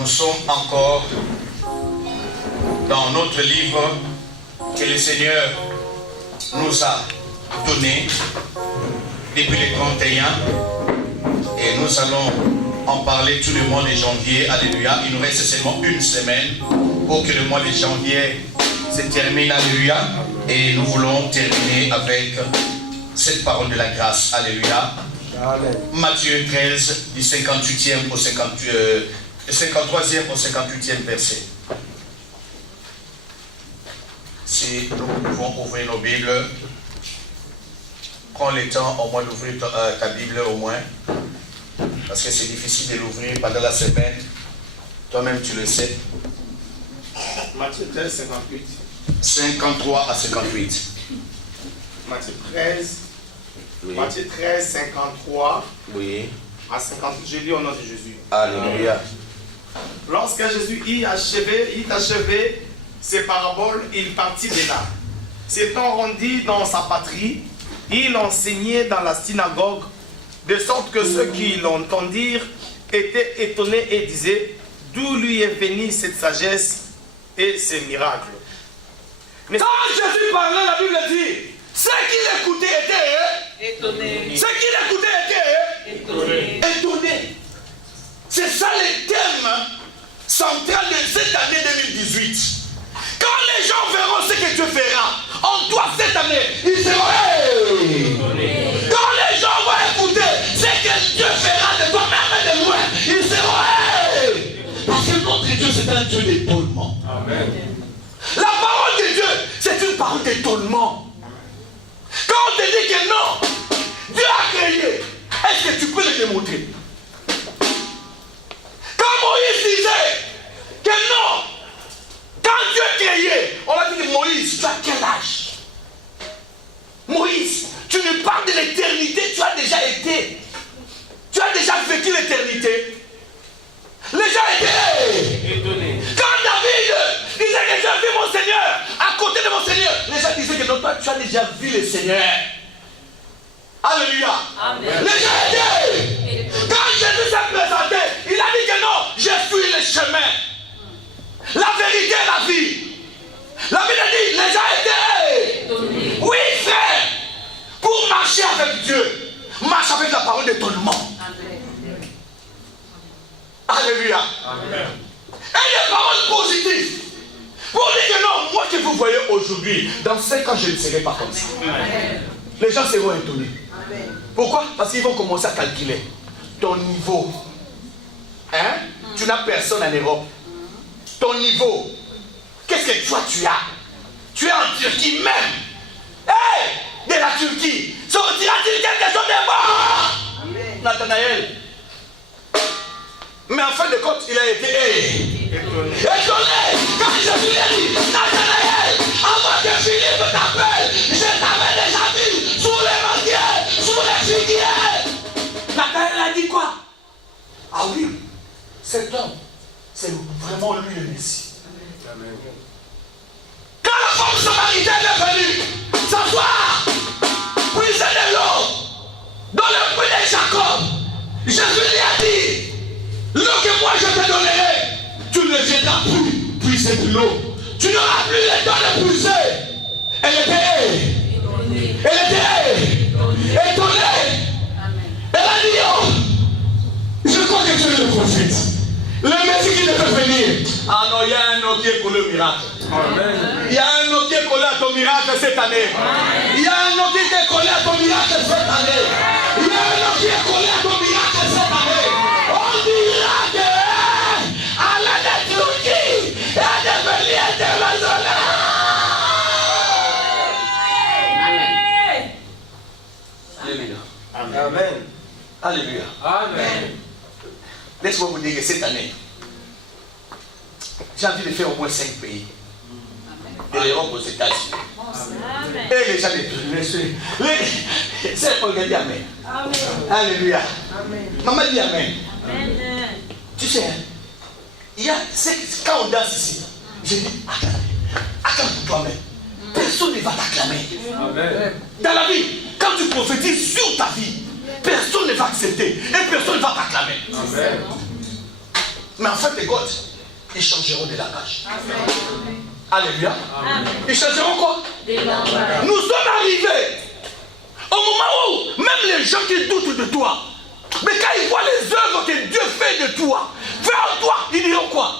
Nous sommes encore dans notre livre que le Seigneur nous a donné depuis le 31 et nous allons en parler tout le mois de janvier. Alléluia. Il nous reste seulement une semaine pour que le mois de janvier se termine. Alléluia. Et nous voulons terminer avec cette parole de la grâce. Alléluia. Amen. Matthieu 13 du 58e au 53e au 58e verset. Si nous pouvons ouvrir nos Bibles, prends le temps au moins d'ouvrir ta Bible au moins, parce que c'est difficile de l'ouvrir pendant la semaine. Toi-même tu le sais. Matthieu 13, 58. 53 à 58. Matthieu 13. Oui. Matthieu 13, 53. Oui. À 58. Je lis au nom de Jésus. Alléluia. Lorsque Jésus eut achevé ses paraboles, il partit de là. S'étant rendu dans sa patrie, il enseignait dans la synagogue, de sorte que ceux qui l'entendirent étaient étonnés et disaient: d'où lui est venue cette sagesse et ces miracles? Mais quand Jésus parlait, la Bible dit, ceux qui l'écoutaient étaient étonnés. Ceux qui l'écoutaient étaient étonnés. C'est ça le thème central de cette année 2018. Quand les gens verront ce que Dieu fera en toi cette année, ils seront étonnés. Quand les gens vont écouter ce que Dieu fera de toi-même et de moi, ils seront parce que notre Dieu, c'est un Dieu d'étonnement. Amen. La parole de Dieu, c'est une parole d'étonnement. Quand on te dit que non, Dieu a créé, est-ce que tu peux le démontrer? Quand Moïse disait que non, quand Dieu créait, on a dit que Moïse, tu as quel âge? Moïse, tu nous parles de l'éternité, tu as déjà été. Tu as déjà vécu l'éternité. Les gens étaient étonnés. Quand David disait que j'ai vu mon Seigneur, à côté de mon Seigneur, les gens disaient que non, toi tu as déjà vu le Seigneur. Alléluia. Amen. Les gens étaient. Quand Jésus s'est présenté, il a dit que non, je suis le chemin, la vérité et la vie. La Bible dit, les gens étaient étonnés. Oui, frère, pour marcher avec Dieu, marche avec la parole d'étonnement. Alléluia. Amen. Et des paroles positives. Pour dire que non, moi que vous voyez aujourd'hui, dans 5 ans, je ne serai pas comme ça. Amen. Les gens seront étonnés. Amen. Pourquoi? Parce qu'ils vont commencer à calculer ton niveau. Hein? Tu n'as personne en Europe. Ton niveau. Qu'est-ce que toi tu as? Tu es en Turquie même. Hey! De la Turquie. Sortira-t-il quelque chose de bon? Nathanaël. Mais en fin de compte, il a été étonné. Quand Jésus lui a dit, Nathanaël, avant que Philippe t'appelle, je t'avais déjà vu sous les manguiers, sous les figuiers. Nathanaël a dit quoi? Ah oui, cet homme, c'est vraiment lui le Messie. Amen. Quand la femme samaritaine est venue s'asseoir, puiser de l'eau dans le puits de Jacob, Jésus lui a dit: l'eau que moi je te donnerai, tu ne viendras plus puiser de l'eau. Tu n'auras plus le temps de puiser. Elle était étonnée. Elle a dit: oh, je crois que tu es le prophète, le Messie qui devait venir. Ah non, il y a un autre qui est collé au miracle. Amen. Il y a un autre qui est collé à ton miracle cette année. Amen. Il y a un autre qui est collé à ton miracle cette année. Il y a un autre qui est collé à ton miracle cette année. On dira que à la Turquie est devenu international. Alléluia. Amen. Alléluia. Amen. Laisse-moi vous dire que cette année, j'ai envie de faire au moins 5 pays. De l'Europe aux États-Unis. Et les gens c'est regardez Amen. Amen. Alléluia. Amen. Maman dit Amen. Amen. Tu sais, il y a quand on danse ici, je dis acclame pour toi-même. Personne ne va t'acclamer. Amen. Dans la vie, quand tu prophétises sur ta vie, personne ne va accepter et personne ne va t'acclamer. Amen. Mais en fait, les God, ils changeront de langage. Alléluia. Ils changeront quoi? Nous sommes arrivés au moment où même les gens qui doutent de toi, mais quand ils voient les œuvres que Dieu fait de toi, fait en toi, ils diront quoi?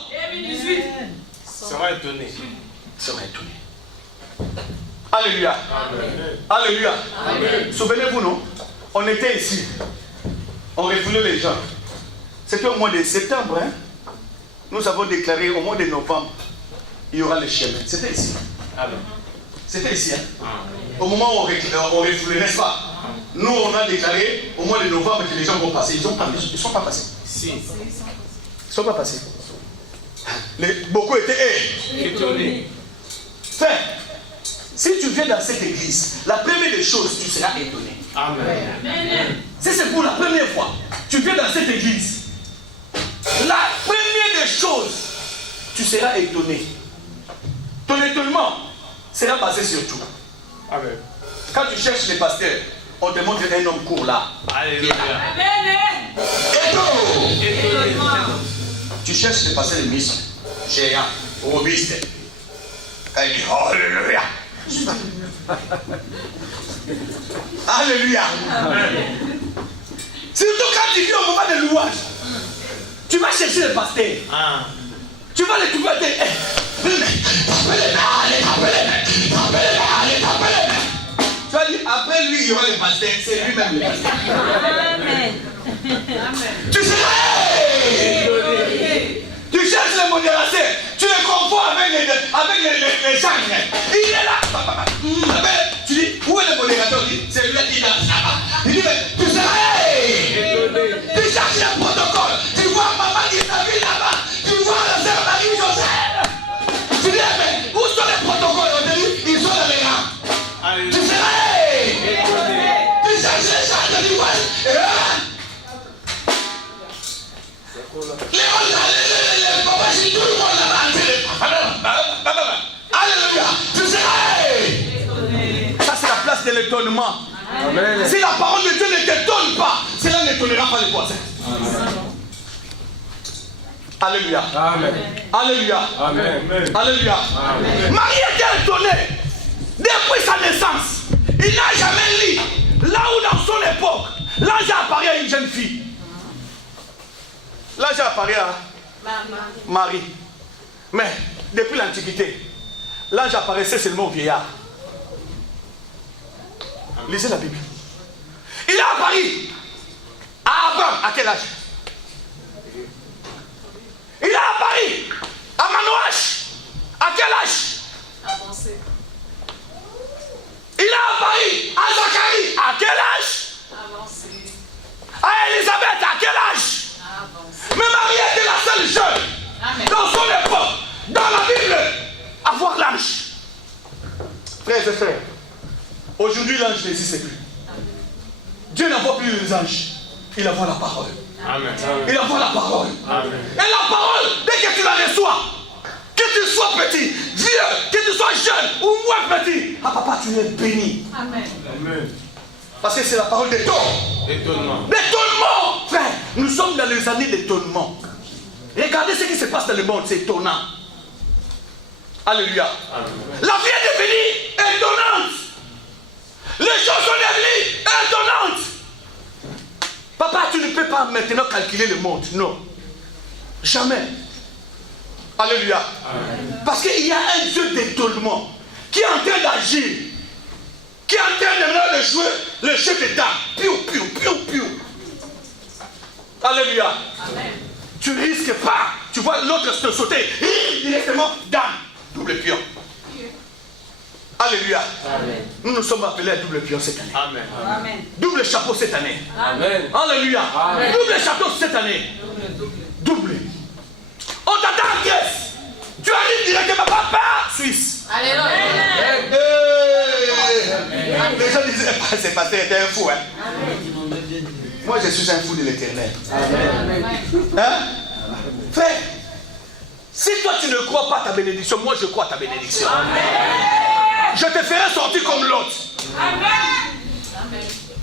Sera étonné. Sera étonné. Alléluia. Alléluia. Souvenez-vous, non? On était ici. On refoulait les gens. C'était au mois de septembre. Hein? Nous avons déclaré au mois de novembre, il y aura les chemins. C'était ici. C'était ici. Hein? Au moment où on refoulait, n'est-ce pas? Nous, on a déclaré au mois de novembre que les gens vont passer. Ils ne sont pas passés. Si. Ils ne sont pas passés. Beaucoup étaient étonnés. Frère, si tu viens dans cette église, la première des choses, tu seras étonné. Amen. Si c'est pour la première fois, tu viens dans cette église, la première des choses, tu seras étonné. Ton étonnement sera basé sur tout. Amen. Quand tu cherches les pasteurs, on te montre un homme court là. Alléluia. Tu cherches les pasteurs de mission, géant, robuste. Elle dit Alléluia. Alléluia. Surtout quand tu vis au moment de louage, tu vas chercher le pasteur. Tu vas les trouver. Tu vas dire, après lui, il y aura le pasteur. C'est lui-même le pasteur. Amen. Tu seras. Tu cherches le modérateur. Tu le confonds avec les gens. Il est là. Tu dis, où est le modérateur? C'est lui qui est là-bas. Il dit, mais tu seras. Tu cherches le protocole. Tu vois maman qui s'habille là-bas. Tu vois la sœur Marie-Joseph. Tu dis, mais où sont les protocoles? On te dit, ils sont dans les rangs. Tu seras. Tu cherches les gens de l'Ivoire. Alléluia. Tu seras. Ça c'est la place de l'étonnement. Si la parole de Dieu ne t'étonne pas, cela n'étonnera pas les voisins. Alléluia. Amen. Alléluia. Amen. Alléluia. Marie était étonnée depuis sa naissance. Il n'a jamais lu là où dans son époque l'ange apparaît à une jeune fille. L'ange apparaît à Marie. Mais depuis l'Antiquité, l'ange apparaissait seulement au vieillard. Lisez la Bible. Il a apparu à Abraham. À quel âge? Il a apparu à Manoach. À quel âge? Avancé. Il a apparu à Zacharie. À quel âge? Avancé. À Élisabeth. À quel âge? Avancé. Mais Marie était la seule jeune dans son époque, dans la Bible, à voir l'ange. Frères et frères, aujourd'hui l'ange n'existe plus. Dieu n'envoie plus les anges, il envoie la parole. Amen. Il envoie la parole. Amen. Et la parole, dès que tu la reçois, que tu sois petit, vieux, que tu sois jeune ou moins petit, ah papa, tu es béni. Amen. Amen. Parce que c'est la parole d'étonnement. Étonnement. D'étonnement, frère. Nous sommes dans les années d'étonnement. Regardez ce qui se passe dans le monde, c'est étonnant. Alléluia. Amen. La vie est devenue étonnante. Les choses sont devenues étonnantes. Papa, tu ne peux pas maintenant calculer le monde. Non. Jamais. Alléluia. Amen. Parce qu'il y a un Dieu d'étonnement qui est en train d'agir. Qui est en train de maintenant de jouer le jeu des dames. Piou, piou, piou, piou. Alléluia. Amen. Tu ne risques pas. Tu vois l'autre se sauter. Directement, dame. Double pion. Alléluia. Amen. Nous sommes appelés à double pion cette année. Amen. Amen. Double chapeau cette année. Amen. Alléluia. Amen. Double chapeau cette année. Double. On t'attend en Grèce. Tu arrives directement papa Suisse. Alléluia. Les gens disaient, c'est pas t'es un fou. Hein? Moi je suis un fou de l'éternel. Hein? Frère, si toi tu ne crois pas à ta bénédiction, moi je crois à ta bénédiction. Je te ferai sortir comme l'autre.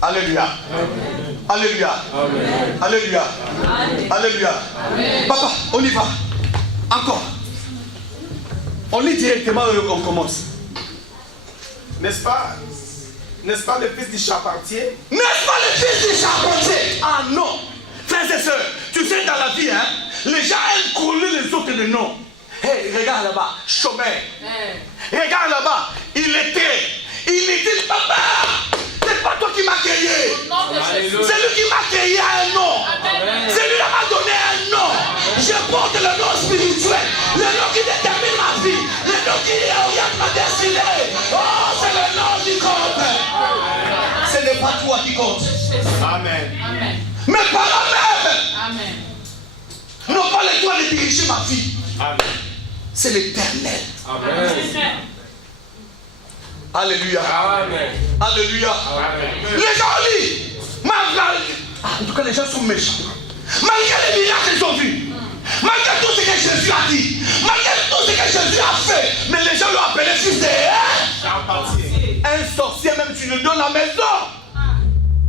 Alléluia. Alléluia. Amen. Alléluia. Amen. Alléluia. Amen. Papa, on y va. Encore. On lit directement et on commence. N'est-ce pas le fils du charpentier? N'est-ce pas le fils du charpentier? Ah non. Frères et sœurs, tu sais dans la vie, hein, les gens aiment coller les autres de nom. Hey, regarde là-bas, chômeur. Regarde là-bas, il était papa. C'est pas toi qui m'as créé. C'est lui qui m'a créé un nom. C'est lui qui m'a donné un nom. Je porte le nom spirituel, le nom qui détermine ma vie, le nom qui oriente ma destinée. Oh, c'est le nom qui compte. Ce n'est pas toi qui compte. Amen. Mes parents même n'ont pas le droit de diriger ma vie. Amen. C'est l'Éternel. Amen. Alléluia. Amen. Alléluia. Amen. Les gens lisent. En tout cas, les gens sont méchants. Malgré les miracles qu'ils ont vus, malgré tout ce que Jésus a dit, malgré tout ce que Jésus a fait, mais les gens l'ont appelé fils de Charpentier. un sorcier, même tu lui donnes la maison,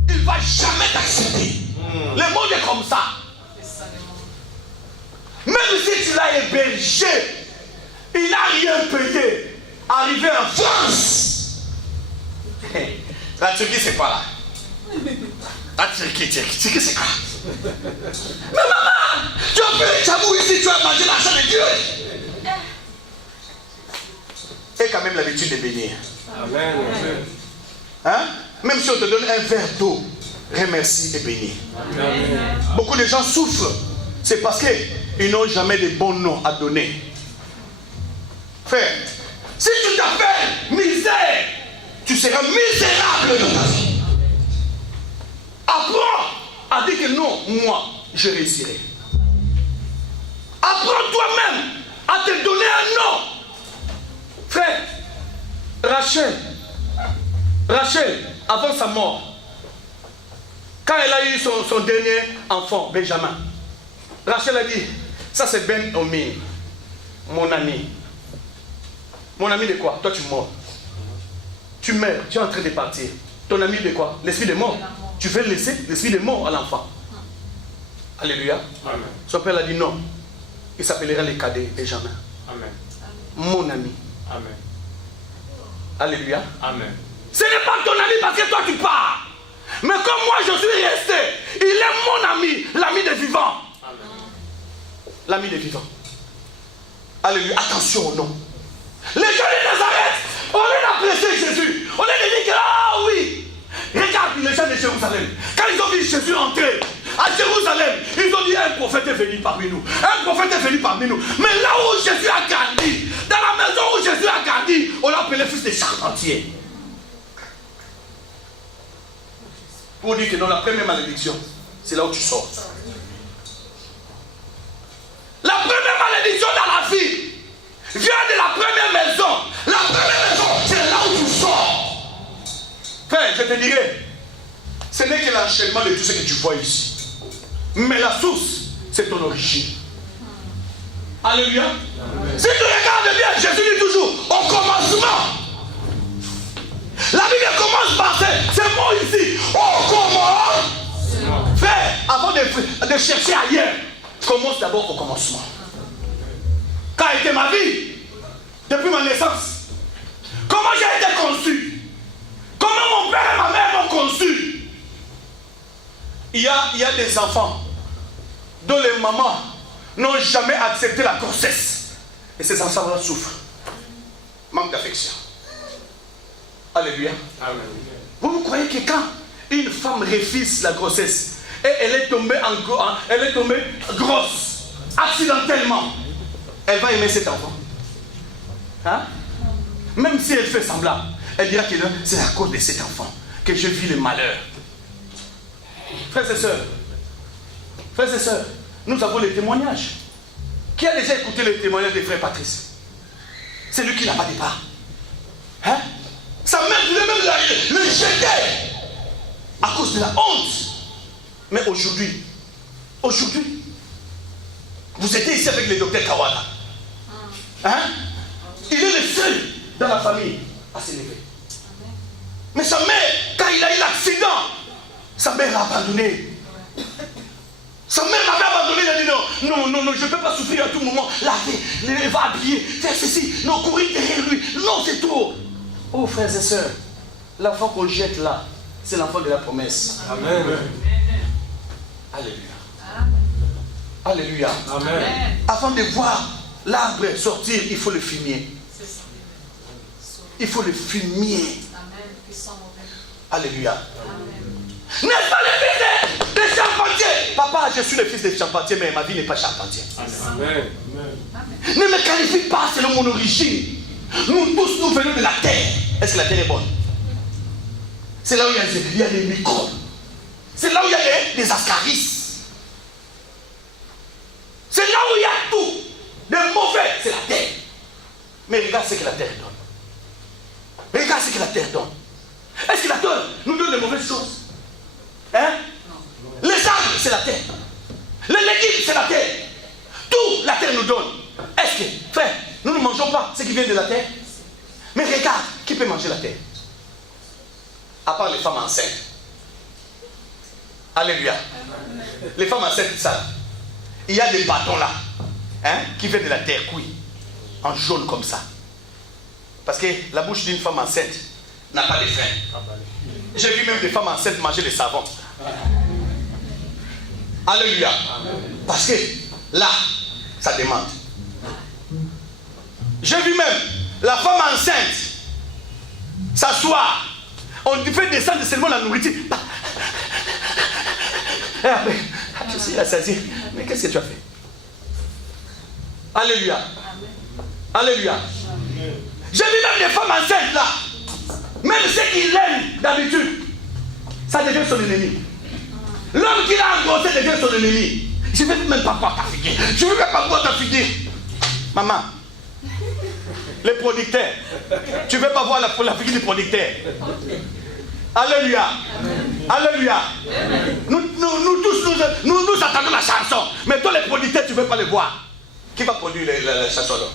il ne va jamais t'accepter. Le monde est comme ça. Même si tu l'as hébergé, il n'a rien payé. Arrivé en France, la Turquie c'est quoi là? La Turquie c'est quoi? Mais maman, tu as fait les chabous ici, tu as mangé l'argent de Dieu. Et quand même l'habitude de bénir. Amen. Hein? Même si on te donne un verre d'eau, remercie et bénis. Amen. Beaucoup de gens souffrent. C'est parce qu'ils n'ont jamais de bons noms à donner. Frère, si tu t'appelles misère, tu seras misérable dans ta vie. Apprends à dire que non, moi, je réussirai. Apprends toi-même à te donner un nom. Frère, Rachel, avant sa mort, quand elle a eu son dernier enfant, Benjamin, Rachel a dit, ça c'est Ben-Omi, mon ami. Mon ami de quoi? Toi tu meurs. Tu meurs, tu es en train de partir. Ton ami de quoi? L'esprit de mort. Tu veux laisser l'esprit de mort à l'enfant. Alléluia. Amen. Son père a dit non. Il s'appellera le cadet Benjamin. Amen. Mon ami. Amen. Alléluia. Amen. Ce n'est pas ton ami parce que toi tu pars. Mais comme moi je suis resté, il est mon ami, l'ami des vivants. L'ami des vivants. Alléluia. Attention au nom. Les gens de Nazareth, on est apprécié Jésus. On est dit que, ah oui. Regarde les gens de Jérusalem. Quand ils ont vu Jésus entrer à Jérusalem, ils ont dit un prophète est venu parmi nous. Un prophète est venu parmi nous. Mais là où Jésus a grandi, dans la maison où Jésus a grandi, on l'a appelé fils de charpentier. Pour dire que dans la première malédiction, c'est là où tu sors. La première malédiction dans la vie vient de la première maison. La première maison, c'est là où tu sors. Frère, je te dirais, ce n'est que l'enchaînement de tout ce que tu vois ici. Mais la source, c'est ton origine. Alléluia. Si tu regardes bien, Jésus dit toujours, au commencement. La Bible commence par c'est moi ici. Au commencement. Frère, avant de chercher ailleurs, commence d'abord au commencement. Quand était ma vie, depuis ma naissance, comment j'ai été conçu, comment mon père et ma mère m'ont conçu. Il y a des enfants dont les mamans n'ont jamais accepté la grossesse. Et ces enfants-là souffrent. Manque d'affection. Alléluia. Amen. Vous croyez que quand une femme refuse la grossesse et elle est tombée grosse, accidentellement, elle va aimer cet enfant? Hein? Même si elle fait semblant, elle dira que c'est à cause de cet enfant que je vis le malheur. Frères et sœurs, nous avons les témoignages. Qui a déjà écouté les témoignages de frère Patrice? C'est lui qui n'a pas de part. Hein? Sa mère voulait même le jeter à cause de la honte. Mais aujourd'hui, vous étiez ici avec le docteur Kawada. Hein? Il est le seul dans la famille à s'élever. Mais sa mère, quand il a eu l'accident, Sa mère l'a abandonné. Sa mère l'avait abandonné. Elle a dit non, je ne peux pas souffrir à tout moment. Laver, va habiller, faire ceci. Non, courir derrière lui. Non, c'est tout. Oh, frères et sœurs, l'enfant qu'on jette là, c'est l'enfant de la promesse. Amen. Alléluia. Alléluia. Amen. Avant de voir l'arbre sortir, il faut le fumier. Il faut le fumier. Alléluia. N'est-ce pas le fils de charpentier? Papa, je suis le fils de charpentier, mais ma vie n'est pas charpentier. Amen. Ne me qualifie pas selon mon origine. Nous tous, nous venons de la terre. Est-ce que la terre est bonne? C'est là où il y a des microbes. C'est là où il y a des ascaris. C'est là où il y a tout. De mauvais, c'est la terre. Mais regarde ce que la terre donne. Regarde ce que la terre donne. Est-ce que la terre nous donne de mauvaises choses? Hein? Les arbres, c'est la terre. Les légumes, c'est la terre. Tout, la terre nous donne. Est-ce que, frère, nous ne mangeons pas ce qui vient de la terre? Mais regarde, qui peut manger la terre? À part les femmes enceintes. Alléluia. Les femmes enceintes, ça. Il y a des bâtons là, hein, qui viennent de la terre cuite, en jaune comme ça. Parce que la bouche d'une femme enceinte n'a pas de frein. J'ai vu même des femmes enceintes manger des savons. Alléluia. Parce que là, ça demande. J'ai vu même la femme enceinte s'asseoir. On fait descendre seulement la nourriture. Et après, je suis rassasié. Mais qu'est-ce que tu as fait? Alléluia. Alléluia. J'ai vu même des femmes enceintes là. Même ceux qui l'aiment d'habitude, ça devient son ennemi. L'homme qui l'a engrossé devient son ennemi. Je ne veux même pas boire ta figuier. Je ne veux même pas boire ta figuier. Maman, les producteurs, tu ne veux pas voir la figuier des producteurs. Alléluia. Alléluia. Nous tous, nous attendons la chanson. Mais toi, les producteurs, tu ne veux pas les voir. Qui va produire la chanson là?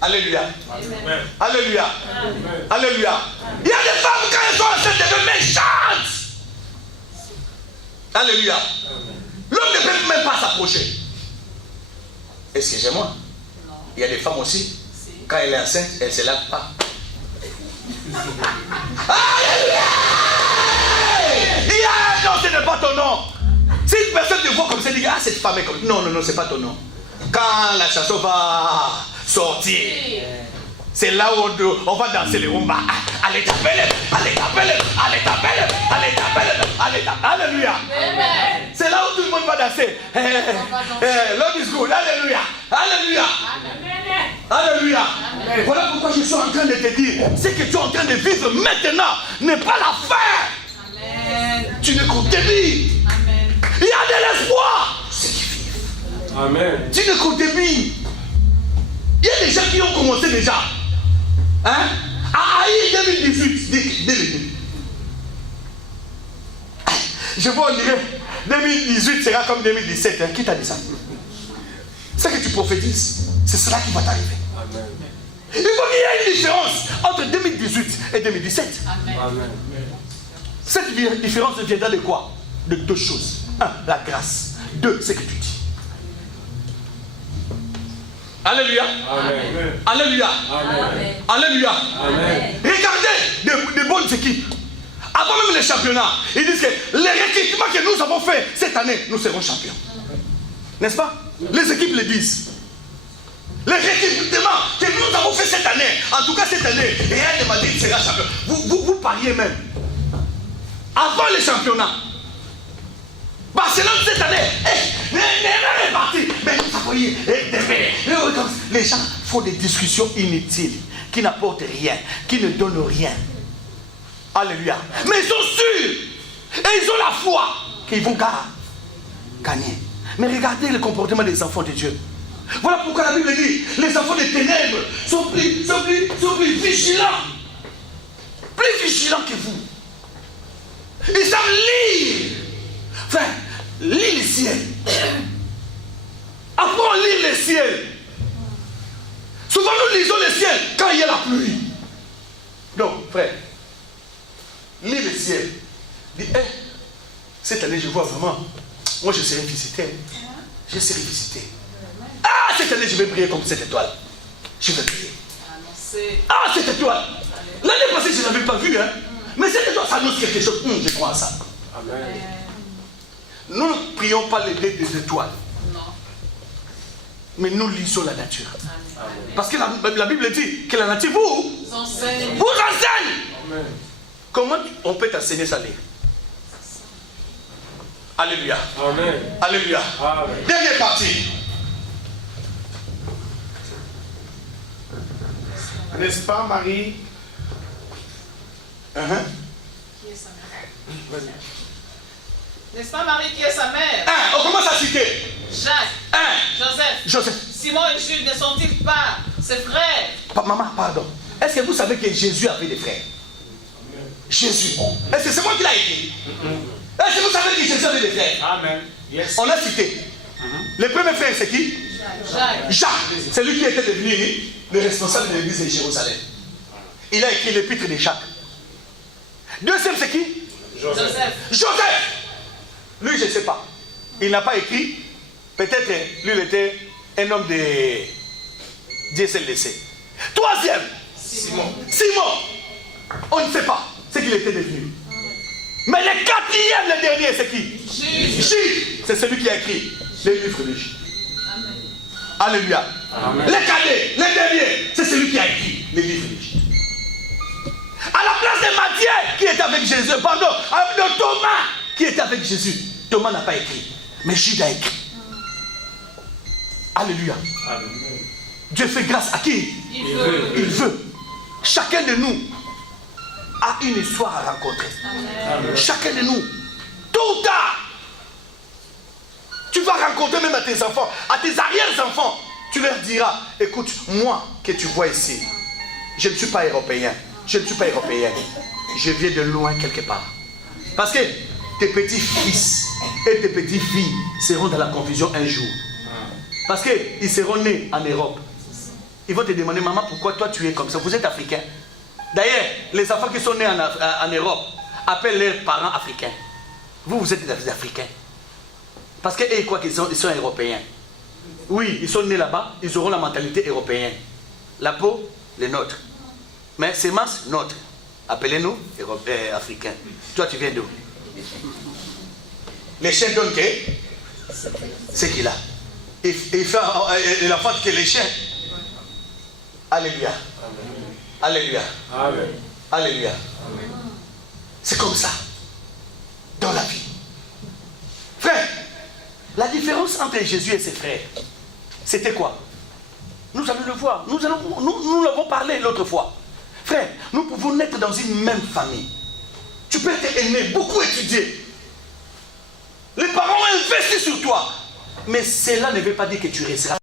Alléluia. Amen. Alléluia. Amen. Alléluia. Il y a des femmes quand elles sont enceintes de méchantes. Alléluia. L'homme ne peut même pas s'approcher. Excusez-moi. Il y a des femmes aussi, quand elle est enceinte, elle ne se lave pas. Alléluia. Il y a non, ce n'est pas ton nom. Si une personne te voit comme ça, elle dit, ah, cette femme est comme... Non, c'est pas ton nom. Quand la chanson va sortir, c'est là où on va danser les rumba. Allez taper, allez taper, allez taper, allez taper, allez taper. Alléluia. C'est là où tout le monde va danser. Lord is good. Alléluia. Alléluia. Alléluia. Voilà pourquoi je suis en train de te dire, ce que tu es en train de vivre maintenant n'est pas la fin. Amen. Tu ne comptes vivre. Il y a de l'espoir. Amen. Tu ne comptes vivre. Il y a des gens qui ont commencé déjà. Hein? À haïr 2018. Dès le début. Je vois, on dirait 2018 sera comme 2017. Hein? Qui t'a dit ça? Ce que tu prophétises, c'est cela qui va t'arriver. Amen. Il faut qu'il y ait une différence entre 2018 et 2017. Amen. Cette différence viendra de quoi? De deux choses. Un, la grâce. Deux, ce que tu dis. Alléluia. Amen. Alléluia. Amen. Alléluia. Amen. Regardez de bonnes équipes. Avant même les championnats, ils disent que les recrutements que nous avons fait cette année, nous serons champions. N'est-ce pas? Les équipes le disent. Les recrutements que nous avons fait cette année, en tout cas cette année, Real de Madrid sera champion. Vous pariez même. Avant les championnats. Barcelone cette année, Neymar est parti. Mais vous voyez, les gens font des discussions inutiles, qui n'apportent rien, qui ne donnent rien. Alléluia. Mais ils sont sûrs, et ils ont la foi qu'ils vont gagner. Mais regardez le comportement des enfants de Dieu. Voilà pourquoi la Bible dit, les enfants des ténèbres sont plus vigilants. Plus vigilants que vous. Ils savent lire. Frère, lis le ciel. Apprends à lire le ciel. Souvent nous lisons le ciel quand il y a la pluie. Non, frère, lis le ciel. Dis, Cette année, je vois vraiment. Moi, je serai visité. Je serai visité. Ah, cette année, je vais briller comme cette étoile. Je vais briller. Ah, cette étoile. L'année passée, je ne l'avais pas vue. Hein. Mais cette étoile, ça annonce quelque chose. Je crois à ça. Amen. Nous ne prions pas les des étoiles. Mais nous lisons la nature. Parce que la Bible dit que la nature vous enseigne. Amen. Comment on peut t'enseigner ça lire? Alléluia. Amen. Alléluia. Amen. Dernière partie. N'est-ce pas, Marie? Qui est sa mère? N'est-ce pas Marie qui est sa mère? On commence à citer. Jacques, Joseph, Simon et Jude ne sont-ils pas ses frères? Maman, pardon. Est-ce que vous savez que Jésus avait des frères? Jésus. Est-ce que c'est moi qui l'ai écrit? Est-ce que vous savez que Jésus avait des frères? Amen. Yes. On a cité. Le premier frère, c'est qui? Jacques. C'est lui qui était devenu le responsable de l'église de Jérusalem. Il a écrit l'épître de Jacques. Deuxième, c'est qui? Joseph. Lui, je ne sais pas. Il n'a pas écrit. Peut-être lui, il était un homme de Dieu s'est laissé. Troisième, Simon. On ne sait pas ce qu'il était devenu. Mais le quatrième, le dernier, c'est qui? Jude. C'est celui qui a écrit les livres de Jude. Alléluia. Amen. Le cadet, le dernier, c'est celui qui a écrit les livres de Jude. À la place de Matthieu qui était avec Jésus, pardon, de Thomas qui était avec Jésus. Thomas n'a pas écrit, mais Jude a écrit. Alléluia. Amen. Dieu fait grâce à qui? Il veut. Il veut. Chacun de nous a une histoire à rencontrer. Amen. Chacun de nous, tôt ou tard, tu vas rencontrer même à tes enfants, à tes arrière-enfants. Tu leur diras, écoute, moi que tu vois ici, je ne suis pas européen. Je ne suis pas européen. Je viens de loin quelque part. Parce que tes petits-fils et tes petites-filles seront dans la confusion un jour. Parce qu'ils seront nés en Europe. Ils vont te demander, maman, pourquoi toi tu es comme ça? Vous êtes africain. D'ailleurs, les enfants qui sont nés en Europe appellent leurs parents africains. Vous, vous êtes des Africains. Parce qu'eux, ils croient qu'ils sont européens. Oui, ils sont nés là-bas, ils auront la mentalité européenne. La peau, les nôtres. Mais sémence, nôtres. Appelez-nous Africains. Toi, tu viens d'où? Les chiens donnent c'est qu'il a. Il fait l'enfant que les chiens. Alléluia. Alléluia. Amen. Alléluia. C'est comme ça. Dans la vie. Frère, la différence entre Jésus et ses frères, c'était quoi? Nous allons le voir. Nous l'avons parlé l'autre fois. Frère, nous pouvons naître dans une même famille. Tu peux être aîné, beaucoup étudier. Les parents ont investi sur toi. Mais cela ne veut pas dire que tu resteras.